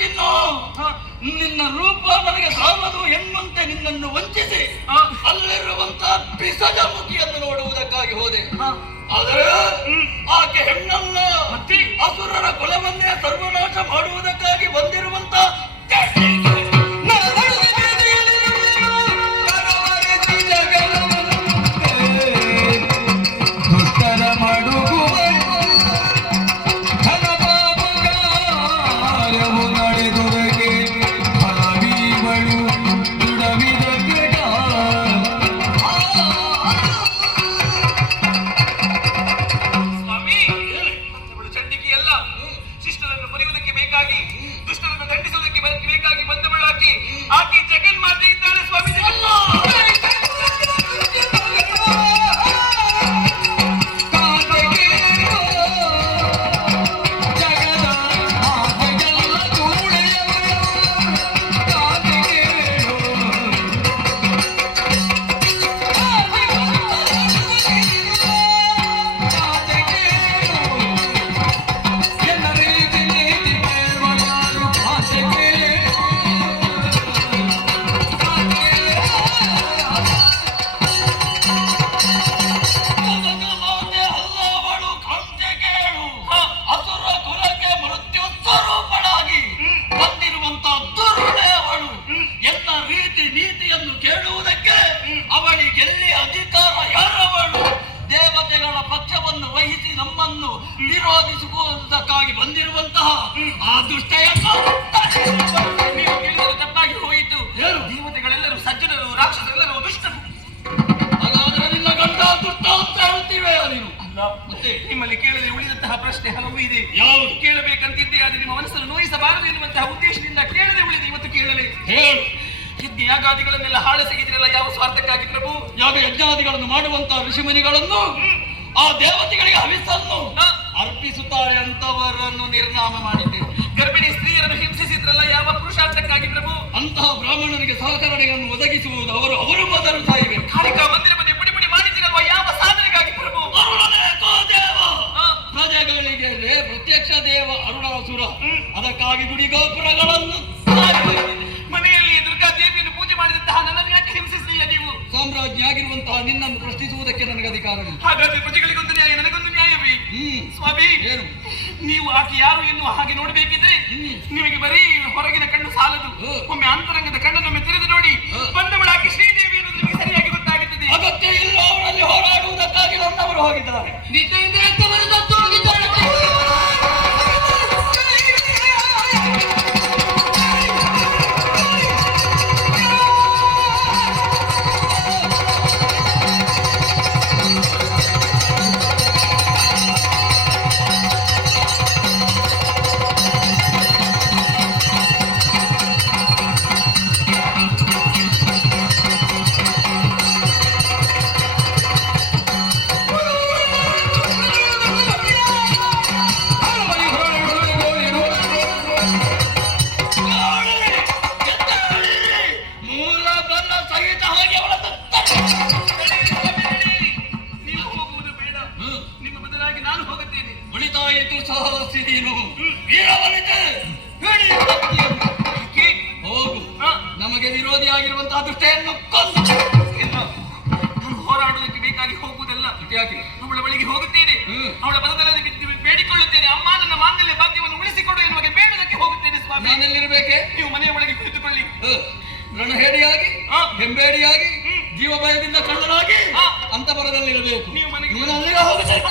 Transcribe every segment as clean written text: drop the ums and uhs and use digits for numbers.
ಚಿನ್ನು, ನಿನ್ನ ರೂಪ ನನಗೆ ಸಾಲದು ಎನ್ನುವಂತೆ ನಿನ್ನನ್ನು ವಂಚಿಸಿ ಅಲ್ಲಿರುವಂತಹ ಪಿಸಜ ಮುಖಿಯನ್ನು ನೋಡುವುದಕ್ಕಾಗಿ ಹೋದೆ. ಆದರೆ ಆಕೆ ಹೆಣ್ಣಲ್ಲ, ಅಸುರರ ಕುಲವನ್ನೇ ಸರ್ವನಾಶ ಮಾಡುವುದಕ್ಕಾಗಿ ಬಂದಿರುವಂತ ವಿರೋಧಿಸುವುದಕ್ಕಾಗಿ ಬಂದಿರುವಂತಹ ಆ ದುಷ್ಟಯನ್ನು ನೀವು ತಿಳಿದರೆ ತಪ್ಪಾಗಿ ಹೋಯಿತು. ದೇವತೆಗಳೆಲ್ಲರೂ ಸಜ್ಜನರು, ರಾಕ್ಷಸರೆಲ್ಲರೂ ದುಷ್ಟರು. ಹಾಗಾದ್ರೆ ನಿನ್ನ ಗಂಡ ದುಷ್ಟ ಅಂತ ಹೇಳ್ತೀವಿ ನೀನು? ಅಲ್ಲ, ಮತ್ತೆ ನಿಮ್ಮಲ್ಲಿ ಕೇಳದೆ ಉಳಿದಂತಹ ಪ್ರಶ್ನೆ ಹಲವು ಇದೆ. ಯಾವುದು ಕೇಳಬೇಕಂತಿದ್ದೆ, ಆದರೆ ನಿಮ್ಮ ಮನಸ್ಸನ್ನು ನೋಯಿಸಬಾರದು ಎನ್ನುವಂತಹ ಉದ್ದೇಶದಿಂದ ಕೇಳದೆ ಉಳಿದೆ. ಇವತ್ತು ಕೇಳಲೇ ಹೇಳು. ಯಜ್ಞ ಯಾಗಾದಿಗಳನ್ನೆಲ್ಲ ಹಾಳಸಗಿದ್ರಲ್ಲ, ಯಾವ ಸ್ವಾರ್ಥಕ್ಕಾಗಿ ಪ್ರಭು? ಯಾಗ ಯಜ್ಞಾದಿಗಳನ್ನು ಮಾಡುವಂತಹ ಋಷಿಮುನಿಗಳನ್ನು, ಆ ದೇವತೆಗಳಿಗೆ ಹವಿಸ್ಸನ್ನು ಅರ್ಪಿಸುತ್ತಾರೆ ಅಂತವರನ್ನು ನಿರ್ನಾಮ ಮಾಡಿದ್ದೆ. ಗರ್ಭಿಣಿ ಸ್ತ್ರೀಯರನ್ನು ಹಿಂಸಿಸಿದ್ರಲ್ಲ, ಯಾವ ಪುರುಷಾರ್ಥಕ್ಕಾಗಿ ಪ್ರಭು? ಅಂತಹ ಬ್ರಾಹ್ಮಣರಿಗೆ ಸಹಕರಣೆಯನ್ನು ಒದಗಿಸುವುದು ಅವರು ಮೊದಲು ಸಾಯಿವೆ. ಕಾಳಿಕಾ ಮಂದಿರ ಮನೆ ಪುಡಿ ಪುಡಿ ಮಾಡಿದಿರಲ್ವ, ಯಾವ ಸಾಧನೆಗಾಗಿ ಪ್ರಭು? ದೇವ ಪ್ರಜೆಗಳಿಗೆ ಪ್ರತ್ಯಕ್ಷ ದೇವ ಅರುಣಾಸುರ, ಅದಕ್ಕಾಗಿ ಗುಡಿ ಗೋಪುರಗಳನ್ನು ಮನೆಯಲ್ಲಿ ದುರ್ಗಾ ದೇವಿಯನ್ನು ಪೂಜೆ ಮಾಡಿದಂತಹ ನನ್ನನ್ನು ಯಾಕೆ ಹಿಂಸಿಸಲಿಲ್ಲ ನೀವು? ಸಾಮ್ರಾಜ್ಞಿ ಆಗಿರುವಂತಹ ನಿನ್ನನ್ನು ಪ್ರಶ್ನಿಸುವುದಕ್ಕೆ ನನಗೆ ಅಧಿಕಾರವಿಲ್ಲ. ಹಾಗಾದ್ರೆ ಪ್ರಜೆಗಳಿಗೊಂದು ನ್ಯಾಯ, ನನಗೊಂದು ನ್ಯಾಯವೇ? ಸ್ವಾಮಿ, ಏನು ನೀವು ಆಕೆ ಯಾರು ಎನ್ನುವ ಹಾಗೆ ನೋಡಬೇಕಿದ್ರೆ ನಿಮಗೆ ಬರೀ ಹೊರಗಿನ ಕಣ್ಣು ಸಾಲದು. ಒಮ್ಮೆ ಅಂತರಂಗದ ಕಣ್ಣನ್ನೊಮ್ಮೆ ತೆರೆದು ನೋಡಿ. ಬಂದವಳಾಕೆ ಶ್ರೀದೇವಿ ಅನ್ನೋದು ನಿಮಗೆ ಸರಿಯಾಗಿ ಗೊತ್ತಾಗುತ್ತದೆ. ಅಗತ್ಯ ಇಲ್ಲ, ಅವರಲ್ಲಿ ಹೋರಾಡುವುದಕ್ಕಾಗಿ ನನ್ನವರು ಹೋಗಿದ್ದಾರೆ. ನಿತ್ಯದಿಂದ ಹೋಗಿದ್ದಾರೆ. ನಮಗೆ ವಿರೋಧಿಯಾಗಿರುವಂತಹ ದುಷ್ಟೆಯನ್ನು ಹೋರಾಡುವುದಕ್ಕೆ ಬೇಕಾಗಿ ಹೋಗುವುದಲ್ಲ. ಯಾಕೆ? ಅವಳ ಬಳಿಗೆ ಹೋಗುತ್ತೇನೆ, ಅವಳ ಪದದಲ್ಲಿ ಬೇಡಿಕೊಳ್ಳುತ್ತೇನೆ, ಅಮ್ಮ ನನ್ನ ಮಾಂಗಲ್ಯ ಭಾಗ್ಯವನ್ನು ಉಳಿಸಿಕೊಡು ಎನ್ನುವಾಗ ಬೇಡದಕ್ಕೆ ಹೋಗುತ್ತೇನೆ. ಸ್ವಾಮಿ, ನಾನೆಲ್ಲಿರಬೇಕೆ? ನೀವು ಮನೆಯ ಒಳಗೆ ಕುಳಿತುಕೊಳ್ಳಿ. ರಣಹೇಡಿಯಾಗಿ, ಬೆಂಬೇಡಿಯಾಗಿ, ಜೀವ ಭಯದಿಂದ ಕಳ್ಳನಾಗಿ ಅಂತಪುರದಲ್ಲಿರಬೇಕು. ನೀವು ಮನೆಗೆ ಅಲ್ಲಿಗೆ ಹೋಗುತ್ತೇನೆ.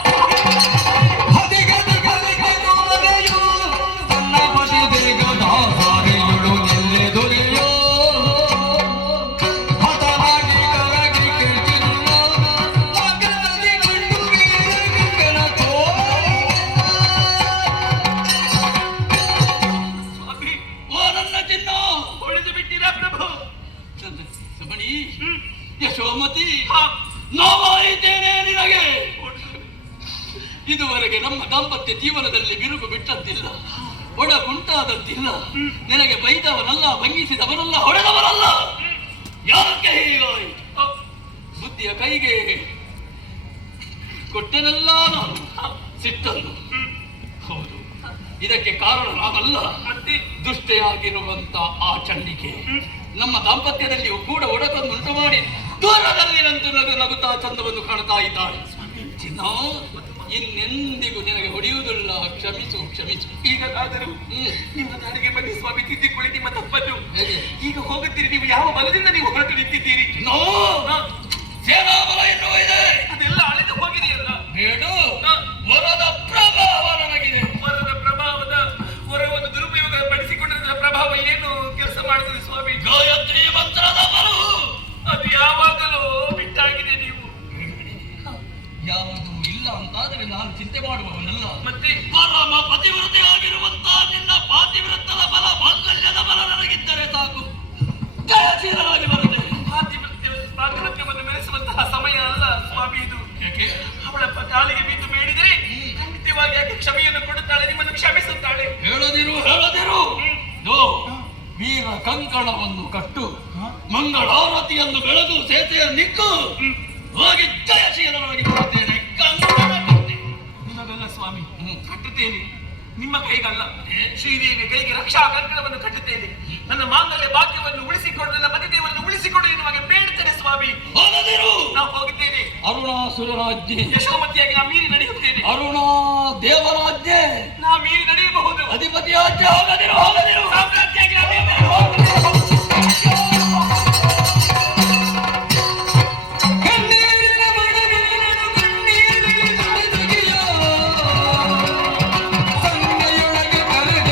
ಯಶೋಮತಿ, ನೋವಾಯಿತೇನೆ ನಿನಗೆ. ಇದುವರೆಗೆ ನಮ್ಮ ದಾಂಪತ್ಯ ಜೀವನದಲ್ಲಿ ಬಿರುಕು ಬಿಟ್ಟದ್ದಿಲ್ಲ, ಒಡಗುಂಟಾದದ್ದಿಲ್ಲ. ನಿನಗೆ ಬೈದವನಲ್ಲ, ಭಂಗಿಸಿದವನಲ್ಲ, ಹೊಡೆದವನಲ್ಲ. ಯಾಕೆ ಹೀಗಾಯಿತು? ಬುದ್ಧಿಯ ಕೈಗೆ ಕೊಟ್ಟೆನಲ್ಲ ನಾನು ಸಿಟ್ಟನ್ನು. ಹೌದು, ಇದಕ್ಕೆ ಕಾರಣ ನಾನಲ್ಲ, ಮತ್ತೆ ದುಷ್ಟೆಯಾಗಿರುವಂತ ಆ ಚಂಡಿಕೆ ನಮ್ಮ ದಾಂಪತ್ಯದಲ್ಲಿಯೂ ಕೂಡ ಒಡಕನ್ನುಂಟು ಮಾಡಿ ದೂರದಲ್ಲಿ ನಗುತ್ತಾ ಚಂದವನ್ನು ಕಾಣ್ತಾ ಇದ್ದಾಳೆ. ಚಿನ್ನ, ಇನ್ನೆಂದಿಗೂ ನಿನಗೆ ಹೊಡೆಯುವುದಿಲ್ಲ. ಕ್ಷಮಿಸು ಕ್ಷಮಿಸು. ಈಗಲಾದರೂ ನಿಮ್ಮ ದಾರಿಗೆ ಬನ್ನಿ ಸ್ವಾಮಿ, ತಿದ್ದಿಕೊಳ್ಳಿ ನಿಮ್ಮ ತಪ್ಪನ್ನು. ಹೇಗೆ? ಈಗ ಹೋಗುತ್ತೀರಿ, ನೀವು ಯಾವ ಬಲದಿಂದ ನೀವು ಹೊರಟು ನಿಂತಿದ್ದೀರಿ? ಸೇನಾಬಲ ಎನ್ನುವ ಇದೆ, ಅದೆಲ್ಲ ಅಳೆದು ಹೋಗಿದೆಯಲ್ಲ. ಬೇಡು, ವರದ ಪ್ರಭಾವ ನನಗಿದೆ. ವರದ ಪ್ರಭಾವದ ವರವನ್ನು ದುರುಪಯೋಗ ಪಡಿಸಿಕೊಂಡಿರುವ ಪ್ರಭಾವ ಏನು ಕೆಲಸ ಮಾಡುತ್ತದೆ ಸ್ವಾಮಿ? ಗಾಯತ್ರಿ ಮಂತ್ರದ ಬಲು ಅದು ಯಾವಾಗಲೂ ಬಿಟ್ಟಾಗಿದೆ. ನೀವು ಯಾವುದು ಇಲ್ಲ ಅಂತಾದರೆ ನಾನು ಚಿಂತೆ ಮಾಡುವವನಲ್ಲ. ಮತ್ತೆ ಪರಮ ಪತಿವ್ರತೆ ಆಗಿರುವಂತ ನಿನ್ನ ಪಾತಿವ್ರತದ ಬಲ, ಮಾಂಗಲ್ಯದ ಬಲ ನನಗಿದ್ದರೆ ಸಾಕು, ಜಯಶೀಲರಾಗಿ ಬರುತ್ತೆ. ಪಾತಿವ್ರತ್ಯವನ್ನು ಮೆರೆಸುವಂತಹ ಸಮಯ ಅಲ್ಲ ಸ್ವಾಮಿ ಇದು. ಯಾಕೆ? ಅವಳ ಕಾಲಿಗೆ ಬಿದ್ದು ಬೇಡಿದರೆ ಖಂಡಿತವಾಗಿ ಯಾಕೆ ಕ್ಷಮೆಯನ್ನು ಕೊಡುತ್ತಾಳೆ, ನಿಮ್ಮನ್ನು ಕ್ಷಮಿಸುತ್ತಾಳೆ. ಹೇಳದಿರು ಹೇಳದಿರು. ವೀರ ಕಂಕಣವನ್ನು ಕಟ್ಟು, ಮಂಗಳಾರತಿಯನ್ನು ಬೆಳೆದು, ಸೇತೆಯ ನಿಕ್ಕು ಹೋಗಿ ಜಯಶೀಲರಾಗಿ ಬರುತ್ತೇನೆ. ಕಂಕಣ ಕಟ್ಟಿ ನಿಮಗಲ್ಲ ಸ್ವಾಮಿ, ಕಟ್ಟುತ್ತೇನೆ. ನಿಮ್ಮ ಕೈಗಲ್ಲ, ಶ್ರೀದೇವಿ ಕೈಗೆ ರಕ್ಷಾ ಕಂಕಣವನ್ನು ಕಟ್ಟುತ್ತೇನೆ. ನನ್ನ ಮಾಂಗಲ್ಯ ಭಾಗ್ಯವನ್ನು ಉಳಿಸಿಕೊಂಡು, ನನ್ನ ಪತಿದೇವರನ್ನು ಉಳಿಸಿಕೊಂಡು ಎನ್ನುವಾಗ ಬೇಡುತ್ತೇನೆ ಸ್ವಾಮಿ. ಹೋಗದಿರು. ನಾವು ಹೋಗಿದ್ದೇನೆ. ಅರುಣಾಸುರರಾಜ್ಞೆ ಯಶೋಮತಿಯಾಗಿ ನಾ ಮೀರಿ ನಡೆಯುತ್ತೇನೆ. ಅರುಣಾ ದೇವರಾಜ್ಞೆ ನಾ ಮೀರಿ ನಡೆಯಬಹುದು. ಅಧಿಪತಿಯಾಜ್ಞೆ. ಹೋಗದಿರು ಹೋಗ